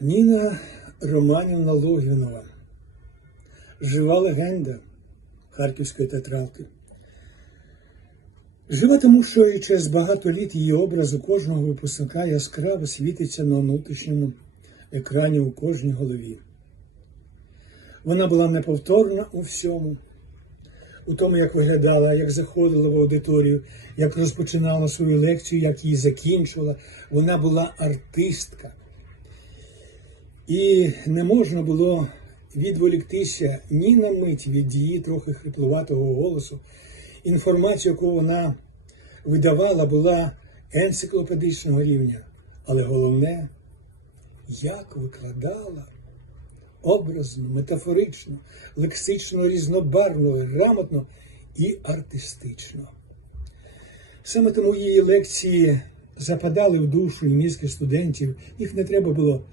Ніна Романівна Логвінова, жива легенда харківської театралки. Жива тому, що і через багато літ її образ у кожного випускника яскраво світиться на внутрішньому екрані у кожній голові. Вона була неповторна у всьому, у тому, як виглядала, як заходила в аудиторію, як розпочинала свою лекцію, як її закінчувала. Вона була артистка. І не можна було відволіктися ні на мить від її трохи хриплуватого голосу. Інформація, яку вона видавала, була енциклопедичного рівня. Але головне, як викладала образно, метафорично, лексично, різнобарвно, грамотно і артистично. Саме тому її лекції западали в душу і мізки студентів, їх не треба було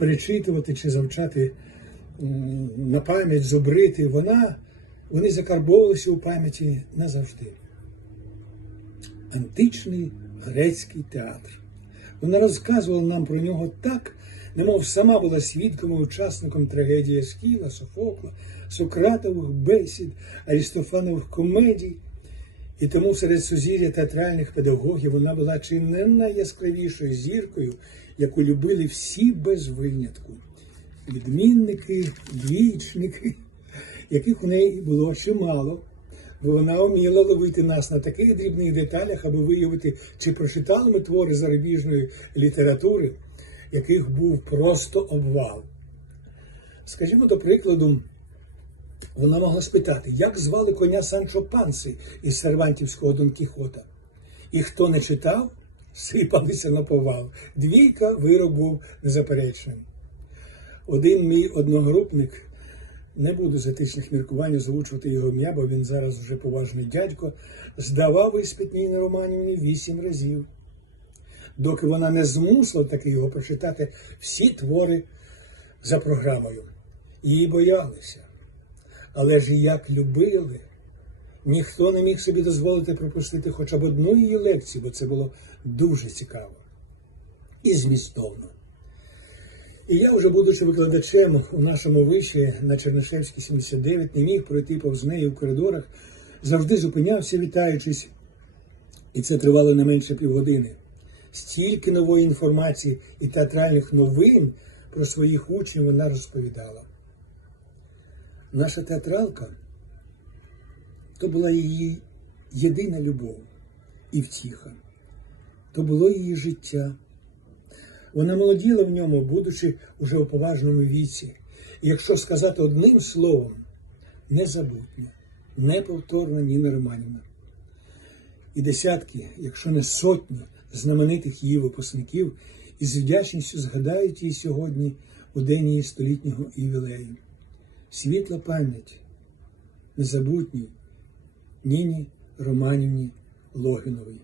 перечитувати чи завчати на пам'ять, зубрити. Вона, вони закарбовувалися у пам'яті назавжди. Античний грецький театр. Вона розказувала нам про нього так, немов сама була свідком і учасником трагедії Ескіла, Софокла, Сократових бесід, Арістофанових комедій. І тому серед сузір'я театральних педагогів вона була чи не найяскравішою зіркою, яку любили всі без винятку. Відмінники, двічники, яких у неї було чимало, бо вона вміла ловити нас на таких дрібних деталях, аби виявити, чи прочитали ми твори зарубіжної літератури, яких був просто обвал. Скажімо, до прикладу, вона могла спитати, як звали коня Санчо Панси із Сервантівського Дон Кіхота. І хто не читав, сипалися на повал. Двійка вирок був незаперечним. Один мій одногрупник, не буду з етичних міркувань озвучувати його ім'я, бо він зараз вже поважний дядько, здавав іспит Ніні Романівні вісім разів, доки вона не змусила таки його прочитати всі твори за програмою. Її боялися. Але ж як любили, ніхто не міг собі дозволити пропустити хоча б одну її лекцію, бо це було дуже цікаво і змістовно. І я, вже будучи викладачем у нашому виші на Чернишевській 79, не міг пройти повз неї в коридорах, завжди зупинявся, вітаючись, і це тривало не менше півгодини. Стільки нової інформації і театральних новин про своїх учнів вона розповідала. Наша театралка то була її єдина любов і втіха, то було її життя. Вона молоділа в ньому, будучи уже у поважному віці. І якщо сказати одним словом, незабутня, неповторна Ніна Романівна. І десятки, якщо не сотні знаменитих її випускників із вдячністю згадають її сьогодні у день її столітнього ювілею. Світла пам'ять незабутній Ніні Романівні Логіновій.